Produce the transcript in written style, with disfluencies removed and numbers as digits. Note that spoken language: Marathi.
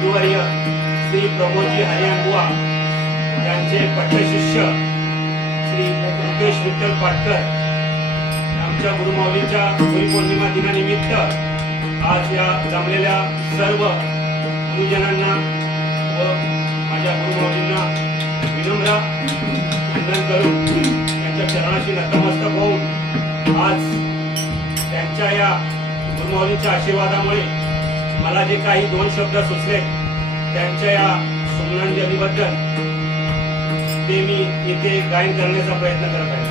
गुरुवर्य श्री प्रमोदजी हरियांबुवा त्यांचे पट्टशिष्य श्री रुपेश विठ्ठल पाटकर आमच्या गुरुमाऊलींच्या गुरुपौर्णिमा दिनानिमित्त आज या जमलेल्या सर्व गुरुजनांना व माझ्या गुरुमाऊलींना विनम्र वंदन करून त्यांच्या चरणाशी नतमस्तक होऊन आज त्यांच्या या गुरुमाऊलींच्या आशीर्वादामुळे मला जे काही 2 शब्द सुचले त्यांच्या या सुमनांजलीबद्दल ते मी येथे गायन करण्याचा प्रयत्न करत आहे.